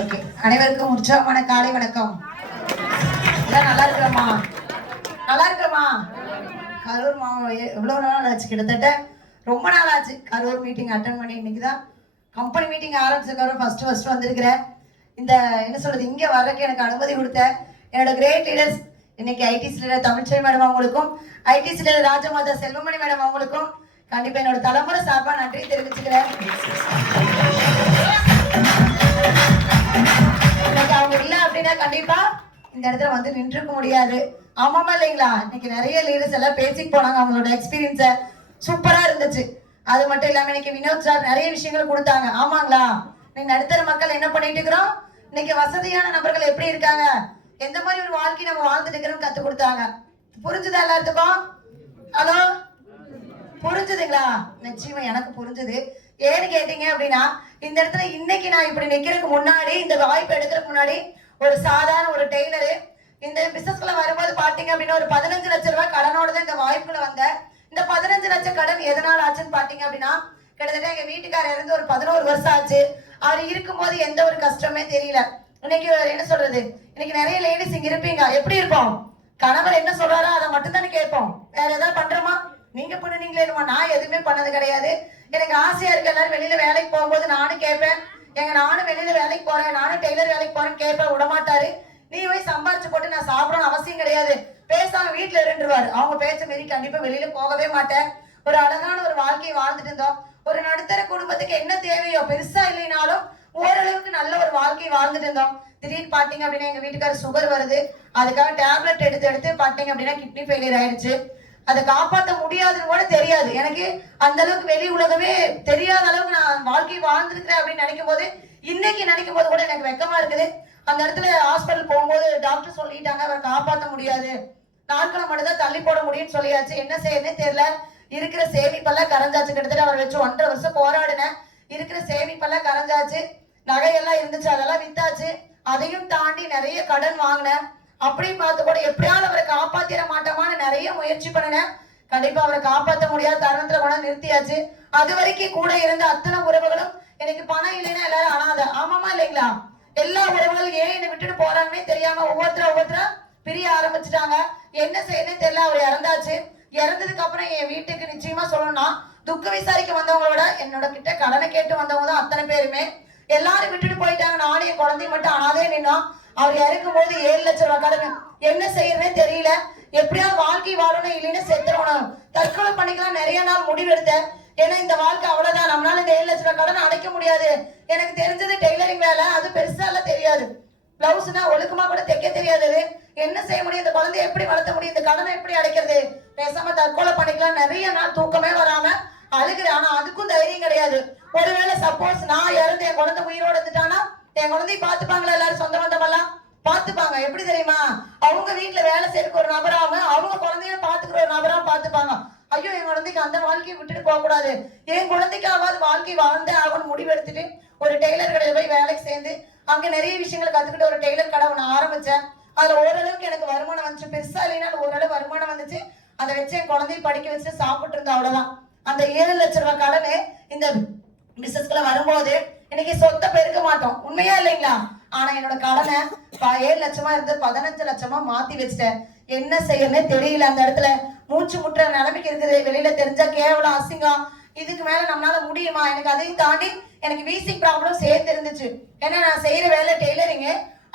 Okay, அனைவருக்கும் உற்சாகமான காலை வணக்கம். எல்லாம் நல்லா இருக்கிறோமா? நல்லா இருக்கிறோமா? கரூர் எவ்வளவு நாள் ஆச்சு? கிட்டத்தட்ட ரொம்ப நாள் ஆச்சு கரூர் மீட்டிங் அட்டன் பண்ணி. இன்னைக்கு தான் கம்பெனி மீட்டிங் ஆரம்பிச்சிருக்காரு. ஃபர்ஸ்ட் வந்திருக்கிறேன். இந்த என்ன சொல்றது, இங்கே வர்றதுக்கு எனக்கு அனுமதி கொடுத்த என்னோட கிரேட் லீடர்ஸ், இன்னைக்கு ஐடிசி லீடர் தமிழ்ச்செல்வி மேடம் அவங்களுக்கும், ITC leader Rajmata Selvamani madam அவங்களுக்கும் கண்டிப்பா என்னோட தலைமுறை சார்பா நன்றி தெரிவிச்சுக்கிறேன். அவங்க இல்ல அப்படின்னா கண்டிப்பா இந்த இடத்துல வந்து நின்றுக்க முடியாது. ஆமாமா இல்லைங்களா? இன்னைக்கு நிறைய லீடர்ஸ் எல்லாம் பேசிட்டு போனாங்க, அவங்களோட எக்ஸ்பீரியன்ஸ சூப்பரா இருந்துச்சு. அது மட்டும் இல்லாம இன்னைக்கு வினோத் சார் நிறைய விஷயங்கள் கொடுத்தாங்க. ஆமாங்களா? இன்னைக்கு நடுத்தர மக்கள் என்ன பண்ணிட்டு இருக்கிறோம், இன்னைக்கு வசதியான நபர்கள் எப்படி இருக்காங்க, எந்த மாதிரி ஒரு வாழ்க்கை நம்ம வாழ்ந்துட்டு இருக்கிறோம் கத்து கொடுத்தாங்க. புரிஞ்சுதா எல்லாத்துக்கும்? ஹலோ, புரிஞ்சுதுங்களா? நிச்சயமா எனக்கு புரிஞ்சுது. ஏன்னு கேட்டீங்க அப்படின்னா, இந்த இடத்துல இன்னைக்கு நான் இப்படி நிக்கிறதுக்கு முன்னாடி, இந்த வாய்ப்பு எடுக்கிறதுக்கு முன்னாடி, ஒரு சாதாரண ஒரு டெய்லரு இந்த பிசினஸ்குள்ள வரும்போது பாத்தீங்க அப்படின்னா ஒரு 15 லட்சம் ரூபாய் கடனோட தான் இந்த வாய்ப்புல வந்தேன். இந்த 15 லட்சம் கடன் எதனால ஆச்சுன்னு பாத்தீங்க அப்படின்னா, கிட்டத்தட்ட எங்க வீட்டுக்காரர் இருந்து ஒரு 11 வருஷம் ஆச்சு. அவர் இருக்கும்போது எந்த ஒரு கஷ்டமே தெரியல. இன்னைக்கு என்ன சொல்றது, இன்னைக்கு நிறைய லேடிஸ் இங்க இருப்பீங்க. எப்படி இருப்போம், கணவர் என்ன சொல்றாரோ அதை மட்டும் தானே கேட்போம். வேற ஏதாவது பண்றோமா? நீங்க பண்ணுனீங்களேமா? நான் எதுவுமே பண்ணது கிடையாது. எனக்கு ஆசையா இருக்கு, எல்லாரும் வெளியில வேலைக்கு போகும்போது நானும் கேட்பேன், நானும் வெளியில வேலைக்கு போறேன், நானும் டெய்லர் வேலைக்கு போறேன்னு கேட்பேன். விடமாட்டாரு. நீ போய் சம்பாதிச்சு போட்டு நான் சாப்பிடணும் அவசியம் கிடையாது, பேசாம வீட்டுல இருந்துருவாரு. அவங்க பேச்ச மீறி கண்டிப்பா வெளியில போகவே மாட்டேன். ஒரு அழகான ஒரு வாழ்க்கையை வாழ்ந்துட்டு இருந்தோம். ஒரு நடுத்தர குடும்பத்துக்கு என்ன தேவையோ, பெருசா இல்லைனாலும் ஓரளவுக்கு நல்ல ஒரு வாழ்க்கையை வாழ்ந்துட்டு இருந்தோம். திடீர்னு பாத்தீங்க அப்படின்னா எங்க வீட்டுக்காரர் சுகர் வருது. அதுக்காக டேப்லெட் எடுத்து பாத்தீங்க அப்படின்னா கிட்னி ஃபெயிலியர் ஆயிடுச்சு. அதை காப்பாற்ற முடியாதுன்னு கூட தெரியாது எனக்கு. அந்த அளவுக்கு வெளி உலகமே தெரியாத அளவுக்கு நான் வாழ்க்கை வாழ்ந்துருக்கிறேன் அப்படின்னு நினைக்கும் போது, இன்னைக்கு நினைக்கும் போது கூட எனக்கு வெக்கமா இருக்குது. அந்த இடத்துல ஹாஸ்பிட்டல் போகும்போது டாக்டர் சொல்லிட்டாங்க, அவரை காப்பாற்ற முடியாது, நாட்களை மட்டும் தான் தள்ளி போட முடியும்னு சொல்லியாச்சு. என்ன செய்யறதுனே தெரியல. இருக்கிற சேமிப்பெல்லாம் கரைஞ்சாச்சு. கிட்டத்தட்ட அவரை வச்சு 1.5 வருஷம் போராடினேன். இருக்கிற சேமிப்பெல்லாம் கரைஞ்சாச்சு. நகையெல்லாம் இருந்துச்சு, அதெல்லாம் வித்தாச்சு. அதையும் தாண்டி நிறைய கடன் வாங்கினேன். அப்படின்னு பார்த்து கூட எப்படியாவது அவரை காப்பாத்திட மாட்டோமான்னு நிறைய முயற்சி பண்ணினேன். கண்டிப்பா அவரை காப்பாற்ற முடியாத தருணத்துல கூட நிறுத்தியாச்சு. அது வரைக்கும் கூட இருந்த அத்தனை உறவுகளும் எனக்கு பணம் இல்லைன்னா எல்லாரும் அனாதை. ஆமாமா இல்லைங்களா? எல்லா உறவுகளும் ஏன் என்னை விட்டுட்டு போறாங்கன்னே தெரியாம ஒவ்வொருத்தரா பிரிய ஆரம்பிச்சுட்டாங்க. என்ன செய்யணும்னு தெரியல. அவர் இறந்தாச்சு. இறந்ததுக்கு அப்புறம் என் வீட்டுக்கு நிச்சயமா சொல்லணும்னா, துக்க விசாரிக்க வந்தவங்களோட என்னோட கிட்ட கடனை கேட்டு வந்தவங்க தான் அத்தனை பேருமே. எல்லாரும் விட்டுட்டு போயிட்டாங்க. நானும் என் குழந்தைய மட்டும் அனாதே நின்னோம். அவர் இறக்கும் போது 7 லட்சம் ரூபாய் கடன். என்ன செய்யறதே தெரியல. எப்படியாவது வாழ்க்கை வாழணும், இல்லைன்னு செத்துறணும், தற்கொலை பண்ணிக்கலாம் நிறைய நாள் முடிவு எடுத்தேன். ஏன்னா இந்த வாழ்க்கை அவ்வளவுதான், நம்மளால இந்த 7 லட்சம் ரூபாய் கடன் அடைக்க முடியாது. எனக்கு தெரிஞ்சது டெய்லரிங் வேலை, அது பெருசா எல்லாம் தெரியாது. பிளவுஸ்னா ஒழுக்கமா கூட தைக்க தெரியாது. என்ன செய்ய முடியும், இந்த குழந்தைய எப்படி வளர்த்த முடியும், இந்த கடனை எப்படி அடைக்கிறது, பேசாம தற்கொலை பண்ணிக்கலாம். நிறைய நாள் தூக்கமே வராம அழுகிறேன். ஆனா அதுக்கும் தைரியம் கிடையாது. ஒருவேளை சப்போஸ் நான் இறந்து என் குழந்தை உயிரோடு இருந்துட்டானா என் குழந்தைய பாத்துப்பாங்களா? எல்லாரும் சொந்த பந்தமெல்லாம் பாத்துப்பாங்க. எப்படி தெரியுமா? அவங்க வீட்டுல வேலை செய்யறதுக்கு ஒரு நபராம, அவங்க குழந்தைய பாத்துக்கிற ஒரு நபரா பாத்துப்பாங்க. ஐயோ, என் குழந்தைக்கு அந்த வாழ்க்கையை விட்டுட்டு போக கூடாது, என் குழந்தைக்காவது வாழ்க்கை வாழ்ந்தே ஆகணும் முடிவு எடுத்துட்டு ஒரு டெய்லர் கடையில போய் வேலைக்கு சேர்ந்து அங்க நிறைய விஷயங்களை கத்துக்கிட்டு ஒரு டெய்லர் கடை ஒண்ணு ஆரம்பிச்சேன். அதுல ஓரளவுக்கு எனக்கு வருமானம் வந்துச்சு. பெருசா இல்லைன்னா ஓரளவு வருமானம் வந்துச்சு. அதை வச்சு என் குழந்தைய படிக்க வச்சுட்டு சாப்பிட்டு இருந்தேன். அவ்வளவுதான். அந்த 7 லட்சம் ரூபாய் கடனு இந்த பிசினஸ்குள்ள வரும்போது இன்னைக்கு சொத்தை பெருக்க மாட்டோம், உண்மையா இல்லைங்களா? ஆனா என்னோட கடனை 7 லட்சமா இருந்து 15 லட்சமா மாத்தி வச்சிட்டேன். என்ன செய்யறனே தெரியல. அந்த இடத்துல மூச்சு முட்டுற நிலைமைக்கு இருக்குது. வெளியில தெரிஞ்சா கேவலம், அசிங்கம். இதுக்கு மேல நம்மளால முடியுமா? எனக்கு அதையும் தாண்டி எனக்கு வீசிங் ப்ராப்ளம் சேர்த்து இருந்துச்சு. ஏன்னா நான் செய்யற வேலை டெய்லரிங்.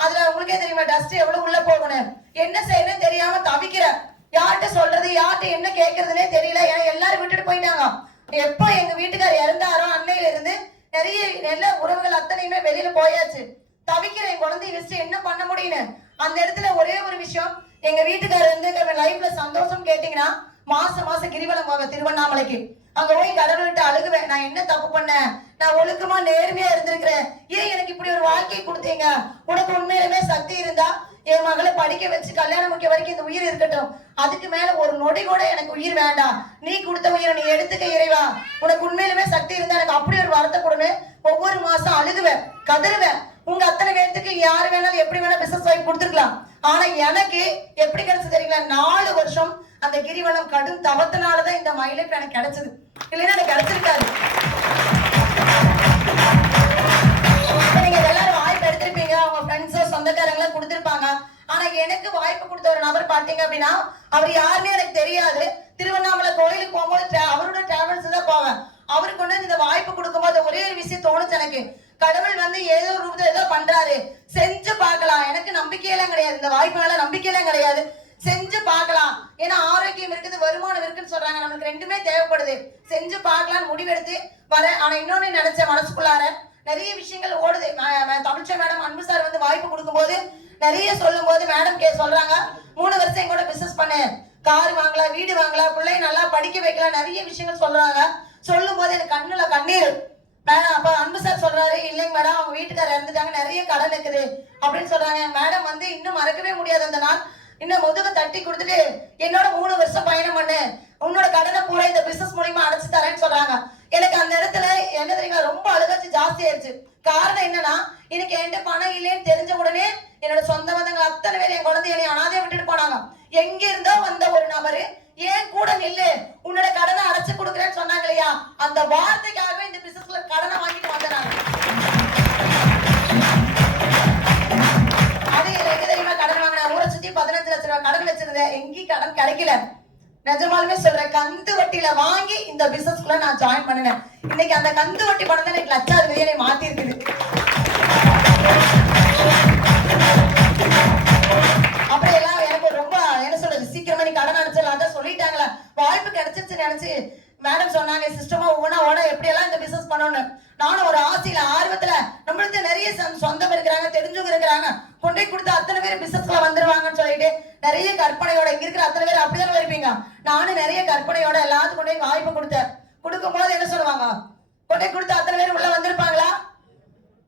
அதுல உங்களுக்கே தெரியுமா டஸ்ட் எவ்வளவு உள்ள போகணும். என்ன செய்யணும் தெரியாம தவிக்கிறேன். யார்கிட்ட சொல்றது, யார்கிட்ட என்ன கேட்கறதுனே தெரியல. ஏன்னா எல்லாரும் விட்டுட்டு போயிட்டாங்க. எப்போ எங்க வீட்டுக்காரர் இறந்தாரோ அன்னையில இருந்து நிறைய நல்ல உறவுகள் அத்தனையுமே வெளியில போயாச்சு. தவிக்கிறேன், குழந்தைய வச்சு என்ன பண்ண முடியும்னு. அந்த இடத்துல ஒரே ஒரு விஷயம், எங்க வீட்டுக்காரர் வந்து லைஃப்ல சந்தோஷம் கேட்டீங்கன்னா மாசம் கிரிவலம் போக திருவண்ணாமலைக்கு. அங்க போய் கடவுள்கிட்ட அழுகுவேன், நான் என்ன தப்பு பண்ணேன், நான் ஒழுக்கமா நேர்மையா இருந்திருக்கிறேன், ஏன் எனக்கு இப்படி ஒரு வாழ்க்கை கொடுத்தீங்க, உனக்கு உண்மையிலுமே சக்தி இருந்தா என் மகளை படிக்க வச்சு கல்யாணம் முக்கிய வரைக்கும் இந்த உயிர் இருக்கட்டும், அதுக்கு மேல ஒரு நொடி கூட எனக்கு உயிர் வேண்டாம், நீ கொடுத்த உயிரை நீ எடுத்துக்க இறைவா, உனக்கு உண்மையிலுமே சக்தி இருந்தா எனக்கு அப்படி ஒரு வார்த்தை கொடுன்னு ஒவ்வொரு மாசம் அழுகுவேன், கதறுவேன். உங்க அத்தனை பேருக்கு யாரு வேணாலும் எப்படி வேணா பிசினஸ் வாய்ப்பு கொடுத்துருக்கலாம். ஆனா எனக்கு எப்படி கிடைச்சது தெரியுங்களா? 4 வருஷம் அந்த கிரிவலம் கடும் தவத்தினாலதான் இந்த மைலைஃப் எனக்கு கிடைச்சது. இல்லைன்னா எனக்கு கிடைச்சிருக்காரு. நீங்க எல்லாரும் வாய்ப்பு எடுத்திருப்பீங்க. ஒரு நபர் பாத்தீங்க அப்படின்னா, அவர் யாருன்னு எனக்கு தெரியாது. திருவண்ணாமலை கோயிலுக்கு போகும்போது அவரோட டிராவல்ஸ் தான் போவேன். அவருக்கு கொண்டு இந்த வாய்ப்பு கொடுக்கும்போது ஒரே ஒரு விஷயம் தோணுச்சு எனக்கு. கடவுள் வந்து ஏதோ ஒரு ரூபத்துல ஏதோ பண்றாரு, செஞ்சு பார்க்கலாம். எனக்கு நம்பிக்கையெல்லாம் கிடையாது, இந்த வாய்ப்பு மேல நம்பிக்கையெல்லாம் கிடையாது. செஞ்சு பார்க்கலாம். ஏன்னா ஆரோக்கியம் இருக்குது, வருமானம் இருக்குன்னு சொல்றாங்க. நமக்கு ரெண்டுமே தேவைப்படுது. செஞ்சு பார்க்கலாம்னு முடிவெடுத்து வரேன். ஆனா இன்னொன்னு நினைச்சேன் மனசுக்குள்ளார, நிறைய விஷயங்கள் ஓடுது. தமிழ்ச்சை மேடம் அன்பு சார் வந்து வாய்ப்பு கொடுக்கும்போது நிறைய சொல்லும் போது மேடம் சொல்றாங்க, 3 வருஷம் எங்கூட பிசினஸ் பண்ணு, கார் வாங்கலாம், வீடு வாங்கலாம், பிள்ளைய நல்லா படிக்க வைக்கலாம், நிறைய விஷயங்கள் சொல்றாங்க. சொல்லும் போது எனக்கு கண்ணுல கண்ணீர். மேடம் அப்ப அன்பு சார் சொல்றாரு, இல்லைங்க மேடம் அவங்க வீட்டுக்காரர் இறந்துட்டாங்க, நிறைய கடன் இருக்குது அப்படின்னு சொல்றாங்க. மேடம் வந்து இன்னும் மறக்கவே முடியாது அந்த நாள். இன்னும் முதுக தட்டி கொடுத்துட்டு என்னோட 3 வருஷம் பயணம் பண்ணு, உன்னோட கடனை பூரா இந்த பிசினஸ் மூலியமா அடைச்சு தரேன்னு சொல்றாங்க. எனக்கு அந்த இடத்துல என்ன தெரியுங்களா, ரொம்ப அழுகாச்சு ஜாஸ்தி ஆயிடுச்சு. காரணம் என்னன்னா, இன்னைக்கு என்கிட்ட பணம் இல்லைன்னு தெரிஞ்ச உடனே என்னோட சொந்த பந்தங்கள் அத்தனை பேர் என் குழந்தை என்னை அனாதையை விட்டுட்டு போனாங்க. எங்க இருந்தோ வந்த ஒரு நபரு ஏன் கூட நில்லு, உன்னோட கடனை அடைச்சு கொடுக்குறேன்னு சொன்னாங்க இல்லையா, அந்த வார்த்தைக்காகவே இந்த பிசினஸ்ல கடனை வாங்கிட்டு வந்தேன். அது எங்க தெரியுமா கடன் வாங்கினேன், ஊரை சுத்தி 15 லட்சம் ரூபாய் கடன் வச்சிருந்தேன், எங்கேயும் கடன் கிடைக்கல. நிஜமாலுமே சொல்றேன், கந்து வட்டியில வாங்கி இந்த பிசினஸ்க்குள்ள நான் ஜாயின் பண்ணினேன். இன்னைக்கு அந்த கந்து வட்டி பணம் தான் எனக்கு லட்சாதிபதியை மாத்தி இருக்குது. அப்புறம் எல்லாம் எனக்கு ரொம்ப என்ன சொல்றது, சீக்கிரமா நீ கடன் அடைச்சிடலாம் தான் சொல்லிட்டாங்களே, வாய்ப்பு கிடைச்சிருச்சுன்னு நினைச்சு மேடம் சொன்னாங்க, சிஸ்டமா ஓட எப்படி எல்லாம் இந்த பிசினஸ் பண்ணணும். நானும் ஒரு ஆசையில ஆர்வத்துல, நம்மளுக்கு நிறைய சொந்தம் இருக்கிறாங்க, தெரிஞ்சவங்க இருக்கிறாங்க, கொண்டே கொடுத்து அத்தனை பேர் பிசினஸ்ல வந்துருவாங்கன்னு சொல்லிட்டு நிறைய கற்பனையோட, இங்க இருக்கிற அத்தனை பேர் அப்படிதான் இருப்பீங்க. நானும் நிறைய கற்பனையோட எல்லாத்துக்கும் கொண்டே வாய்ப்பு கொடுத்தேன். கொடுக்கும் போது என்ன சொல்லுவாங்க, கொண்டே கொடுத்து அத்தனை பேர் உள்ள வந்திருப்பாங்களா?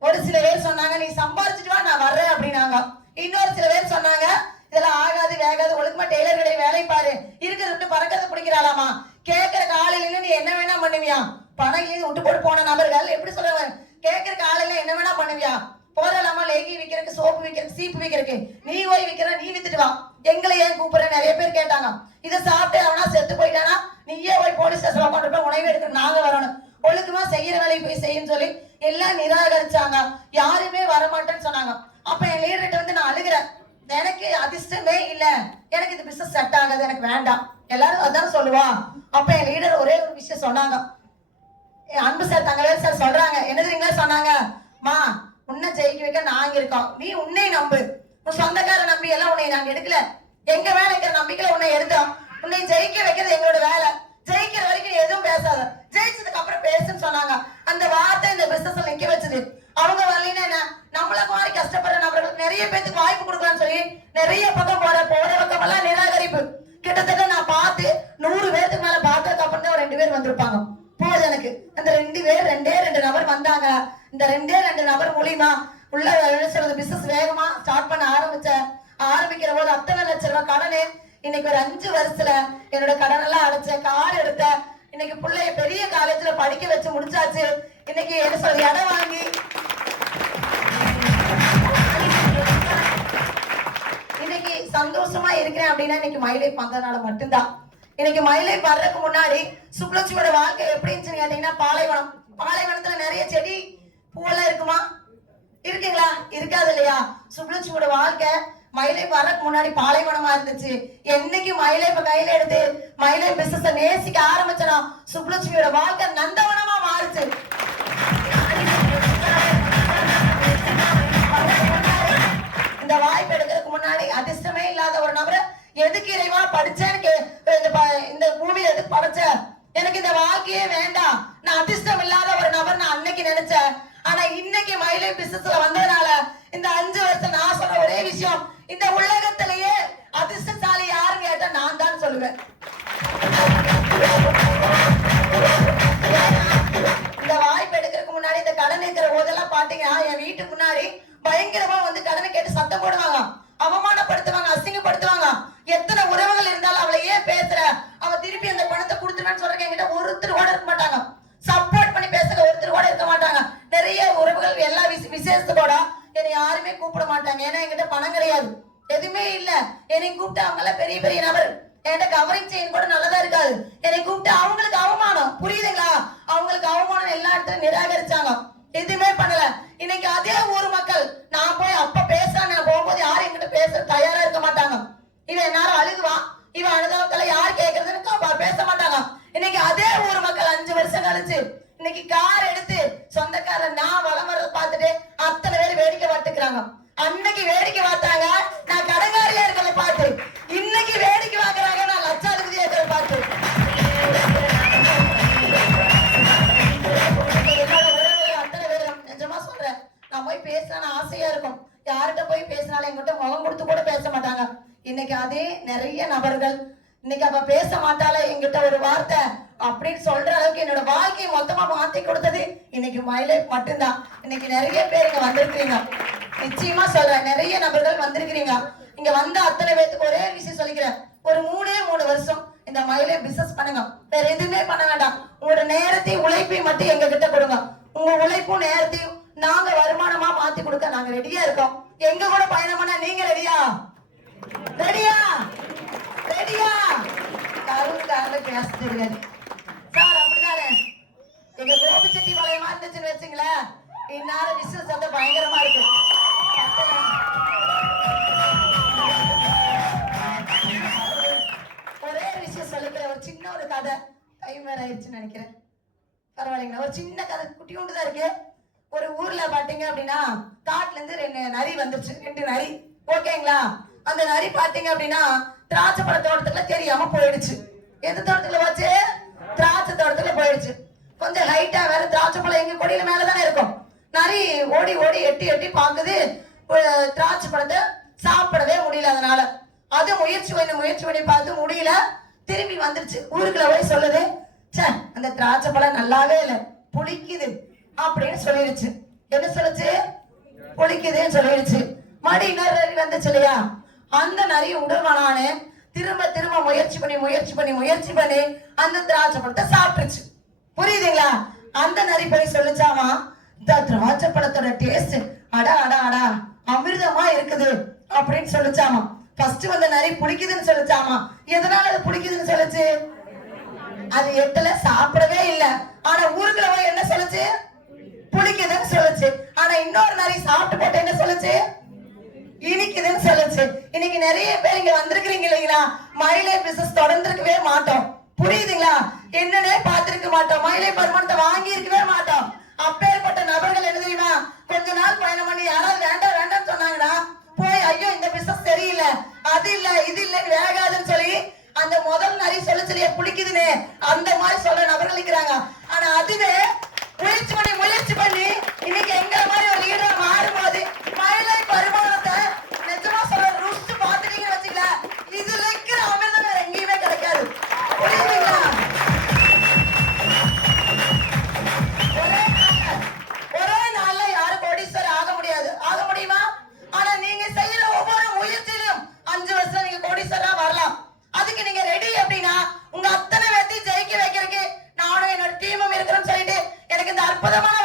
ஒரு சில பேர் சொன்னாங்க, நீ சம்பாரிச்சுட்டு வா நான் வர்றேன் அப்படின்னாங்க. இன்னொரு சில பேர் சொன்னாங்க, இதெல்லாம் ஆகாது வேகாது, ஒழுக்கமா டெய்லர் கடை வேலை பாரு, இருக்கிறத விட்டு பறக்கிறத பிடிக்கிறாளாமா, கேட்கிற காலையில நீ என்ன வேணா பண்ணுவியா, பணம் விட்டு போட்டு போன நபர்கள் எப்படி சொல்றாங்க, கேட்கிற காலையில என்ன வேணா பண்ணுவியா, போறலாமா லேகி விற்கிறதுக்கு, சோப்பு விற்கிறதுக்கு, சீப்பு விற்கிறதுக்கு, நீ போய் விற்கிற, நீ வித்துட்டு வா, எங்களை ஏன் கூப்பிடுற நிறைய பேர் கேட்டாங்க. இதை சாப்பிட்டு அவனா செத்து போயிட்டானா நீயே போய் போலீஸ் ஸ்டேஷன்ல உட்காந்துருப்ப, உணவு எடுத்து நாங்க வரணும், ஒழுக்கமா செய்யற வேலையை போய் செய்யுன்னு சொல்லி எல்லாம் நிராகரிச்சாங்க. யாருமே வரமாட்டேன்னு சொன்னாங்க. அப்ப என் லீடர்கிட்ட வந்து நான் அழுகிறேன், எனக்கு அதிர்ஷ்டமே இல்ல, எனக்கு இந்த பிசினஸ் செட் ஆகாது, எனக்கு வேண்டாம், எல்லாரும் அதான் சொல்லுவா. அப்ப என் லீடர் ஒரே ஒரு விஷயம் சொன்னாங்க, அன்பு சார் தங்கவேல் சார் சொல்றாங்க, என்ன தெரியுங்களா சொன்னாங்க, மா உன்னை ஜெயிக்க வைக்க நாங்க இருக்கோம், நீ உன்னை நம்பு, உன் சொந்தக்கார நம்பி எல்லாம் உன்னை நாங்க எடுக்கல, எங்க வேலை இருக்கிற நம்பிக்கையில உன்னை எடுத்தோம், உன்னை ஜெயிக்க வைக்கிறது எங்களோட வேலை, ஜெயிக்கிற வரைக்கும் எதுவும் பேசாத, ஜெயிச்சதுக்கு அப்புறம் பேசுன்னு சொன்னாங்க. அந்த வார்த்தை இந்த பிசினஸ்ல நிக்க வச்சது. அவங்க வரலன்னா என்ன, நம்மள மாதிரி கஷ்டப்படுற நபர்களுக்கு நிறைய பேருக்கு வாய்ப்பு கொடுக்கலாம்னு சொல்லி நிறைய பக்கம் போற பக்கம் எல்லாம் நிராகரிப்பு. கிட்டத்தட்ட நான் பார்த்து 100 பேருக்கு மேல பார்த்ததுக்கு அப்புறம் தான் 2 பேர் வந்திருப்பாங்க. போது எனக்கு அந்த 2 பேர் 2 நபர் வந்தாங்க. இந்த 2 நபர் மூலியமா உள்ள சொல்றது பிசினஸ் வேகமா ஸ்டார்ட் பண்ண ஆரம்பிக்கிற போது அத்தனை லட்சம் ரூபாய் கடனு. இன்னைக்கு ஒரு 5 வருஷத்துல என்னோட கடன் எல்லாம் அடைச்ச, கார் எடுத்த, இன்னைக்கு பிள்ளைய பெரிய காலேஜ்ல படிக்க வச்சு முடிச்சாச்சு. இன்னைக்கு என்ன சொல்றது, இடம் வாங்கி இன்னைக்கு சந்தோஷமா இருக்கிறேன் அப்படின்னா இன்னைக்கு மயிலை பந்தனால மட்டும்தான். இன்னைக்கு மயிலை வர்றதுக்கு முன்னாடி சுப்லட்சுமியோட வாழ்க்கை எப்படி இருந்துச்சுன்னு கேட்டீங்கன்னா, பாலைவனத்துல நிறைய செடி பூவெல்லாம் இருக்குமா, இருக்குங்களா? இருக்காது இல்லையா? சுப்லட்சுமியோட வாழ்க்கை மயிலை வர்றதுக்கு முன்னாடி பாலைவனமா இருந்துச்சு. என்னைக்கு மயிலை இப்ப கையில எடுத்து மயிலை பிசினஸ் நேசிக்க ஆரம்பிச்சனா, சுப்லட்சுமியோட வாழ்க்கை நந்தவனமா மாறுச்சு. இந்த வாய்ப்பு எடுக்கிறதுக்கு முன்னாடி அதிர்ஷ்டமே இல்லாத ஒரு நபரை எதுக்கு இறைவா படிச்சேன்னு, இந்த பூமியில எதுக்கு படிச்ச, எனக்கு இந்த வாழ்க்கையே வேண்டாம், நான் அதிர்ஷ்டம் இல்லாத ஒரு நபர் நான் அன்னைக்கு நினைச்சேன். ஆனா இன்னைக்கு மயிலை பிசினஸ்ல வந்ததுனால இந்த 5 வருஷம் நான் சொல்ற ஒரே விஷயம், இந்த உலகத்திலேயே அதிர்ஷ்டசாலி யாருன்னு கேட்டா நான் தான் சொல்லுவேன். இந்த வாய்ப்பு எடுக்கிறதுக்கு முன்னாடி இந்த கடன் இருக்கிற போதெல்லாம் பாத்தீங்கன்னா என் வீட்டுக்கு முன்னாடி பயங்கரமா வந்து கடனை கேட்டு சத்தம் போடுவாங்க, அவமானப்படுத்துவாங்க, அசிங்கப்படுத்துவாங்க. எத்தனை உறவுகள் இருந்தாலும் அவளை ஏன் பேசுற, அவ திருப்பி அந்த பணத்தை கொடுத்துருவேன்னு சொல்றேன். என்கிட்ட ஒருத்தர் கூட இருக்க மாட்டாங்க, சப்போர்ட் பண்ணி பேசுற ஒருத்தர் கூட இருக்க மாட்டாங்க. நிறைய உறவுகள் எல்லா விசேஷத்தோட என்னை யாருமே கூப்பிட மாட்டாங்க. ஏன்னா என்கிட்ட பணம் கிடையாது, எதுவுமே இல்ல. என்னை கூப்பிட்டு அவங்க எல்லாம் பெரிய பெரிய நபர், என்கிட்ட கவரிங் செயின் கூட நல்லதா இருக்காது. என்னை கூப்பிட்டு அவங்களுக்கு அவமானம், புரியுதுங்களா? அவங்களுக்கு அவமானம் எல்லா இடத்துலயும் நிராகரிச்சாங்க, எதுவுமே பண்ணல. இன்னைக்கு அதே ஊர் மக்கள் நான் போய் அப்ப பேசுறேன், நான் போகும்போது யாரும் என்கிட்ட பேச தயாரா இருக்க மாட்டாங்க. இவ அதனால நான் வளம் வர்றத பார்த்துட்டு அத்தனை பேர் வேடிக்கை பார்த்துக்கிறாங்க. அன்னைக்கு வேடிக்கை பார்த்தாங்க நான் கடங்காரியா இருக்கிறத பார்த்து, இன்னைக்கு வேடிக்கை பார்க்கறாங்க நான் லட்சாதிபதியா இருக்கிறத பார்த்து. அத்தனை பேரும் நிஜமா சொல்றேன், நான் போய் பேசலான்னு ஆசையா இருக்கும். யார்கிட்ட போய் பேசினாலும் என்கிட்ட முகம் கொடுத்து கூட பேச மாட்டாங்க. இன்னைக்கு அதே நிறைய நபர்கள் இன்னைக்கு அவ பேச மாட்டால என்கிட்ட ஒரு வார்த்தை அப்படின்னு சொல்ற அளவுக்கு என்னோட வாழ்க்கையை மொத்தமா மாத்தி கொடுத்தது இன்னைக்கு மயிலை மட்டும்தான். இன்னைக்கு நிறைய பேர் இங்க வந்திருக்கிறீங்க, நிச்சயமா சொல்றேன், நிறைய நபர்கள் வந்திருக்கிறீங்க. இங்க வந்த அத்தனை பேருக்கு ஒரே விஷயம் சொல்லிக்கிறேன், ஒரு 3 வருஷம் இந்த மயிலை பிசினஸ் பண்ணுங்க, வேற எதுவுமே பண்ண வேண்டாம். உங்களோட நேரத்தையும் உழைப்பையும் மட்டும் எங்க கிட்ட கொடுங்க. உங்க உழைப்பும் நேரத்தையும் நாங்க வருமானமா மாத்தி கொடுக்க நாங்க ரெடியா இருக்கோம். எங்க கூட பயணம் பண்ண நீங்க ரெடியா? ரெடியா? ரெடியா? கருங்கால பேச தெரியாது சார், அப்படிதானே? எங்க கோபிச்செட்டி வளையமா இருந்துச்சுன்னு வச்சுங்களேன், இந்நேரம் பிசினஸ் வந்து பயங்கரமா இருக்கு. ஒரே விஷயம் சொல்லிக்கிறேன், ஒரு சின்ன ஒரு கதை. டைம் வேற ஆயிடுச்சுன்னு நினைக்கிறேன், பரவாயில்லைங்களா? ஒரு சின்ன கதை, குட்டியூண்டு தான் இருக்கு. ஒரு ஊர்ல பாத்தீங்க அப்படின்னா காட்டுல இருந்து 2 நரி வந்துருச்சு, 2 நரி. ஓகேங்களா? அந்த நரி பாத்தீங்க அப்படின்னா திராட்சை பழ தோட்டத்துல தெரியாம போயிடுச்சு. எந்த தோட்டத்துல வச்சு? திராட்சை தோட்டத்துல போயிடுச்சு. கொஞ்சம் ஹைட்டா வேற திராட்சை பழம் எங்க கொடியில மேலதானே இருக்கும். நரி ஓடி ஓடி எட்டி எட்டி பாக்குது, திராட்சை பழத்தை சாப்பிடவே முடியல. அதனால அது முயற்சி பண்ணி பார்த்து முடியல, திரும்பி வந்துருச்சு. ஊருக்குள்ள போய் சொல்லுது, சே அந்த திராட்சை பழம் நல்லாவே இல்லை, புளிக்குது அப்படின்னு சொல்லிடுச்சு. என்ன சொல்லுச்சு? புளிக்குதுன்னு சொல்லிடுச்சு. மடி இன்னொரு நரி வந்துச்சு இல்லையா? அந்த நரி உடல்வானானு திரும்ப முயற்சி பண்ணி அந்த திராட்சை பழத்தை சாப்பிட்டுச்சு. புரியுதுங்களா? அந்த நரி போய் சொல்லிச்சாமா, இந்த திராட்சை பழத்தோட டேஸ்ட் அடா அமிர்தமா இருக்குது அப்படின்னு சொல்லிச்சாமா. ஃபர்ஸ்ட் வந்த நரி புளிக்குதுன்னு சொல்லிச்சாமா. எதனால அது புளிக்குதுன்னு சொல்லுச்சு? அது எட்டல சாப்பிடவே இல்லை. ஆனா ஊருக்குள்ள போய் என்ன சொல்லுச்சு? புளிக்குதுன்னு சொல்லுச்சு. ஆனா இன்னொரு நரி சாப்பிட்டு போட்டு என்ன சொல்லுச்சு? இனிக்குதுன்னு சொல்லுச்சு. இன்னைக்கு நிறைய பேர் இங்க வந்திருக்கிறீங்க இல்லைங்களா? மயிலை பிசினஸ் தொடர்ந்துருக்கவே மாட்டோம். புரியுதுங்களா? என்னன்னே பார்த்திருக்க மாட்டோம், மயிலை வருமானத்தை வாங்கி இருக்கவே மாட்டோம். அப்பேற்பட்ட நபர்கள் என்ன தெரியுமா, கொஞ்ச நாள் பயணம் பண்ணி யாராவது வேண்டாம் சொன்னாங்கன்னா போய் ஐயோ இந்த பிசினஸ் சரியில்லை, அது இல்ல இது இல்லைன்னு வேகாதுன்னு சொல்லி அந்த முதல் நரி சொல்லுச்சலையே புளிக்குதுன்னு அந்த மாதிரி சொல்ற நபர்கள் இருக்கிறாங்க. ஆனா அதுவே முயற்சி பண்ணி இன்னைக்கு எங்க மாதிரி ஒரு லீடர் மாறும்போது மயிலை வருமானத்தை நிஜமா சொல்ற ருசி பார்த்துட்டீங்கன்னு வச்சுக்கல, இதுல இருக்கிற அமிர்தம் வேற எங்கேயுமே கிடைக்காது. புரியுதுங்களா? ஒரே நாள்ல யாரும் கோடீஸ்வரர் ஆக முடியாது. ஆக முடியுமா? ஆனா நீங்க செய்யற ஒவ்வொரு முயற்சியிலும் 5 வருஷம் நீங்க கோடீஸ்வரரா வரலாம். அதுக்கு நீங்க ரெடி அப்படின்னா உங்க அத்தனை பேர்த்தையும் ஜெயிக்க வைக்கிறதுக்கு நானும் என்னோட டீமும் இருக்கிறோம்னு சொல்லிட்டு எனக்கு இந்த அற்புதமான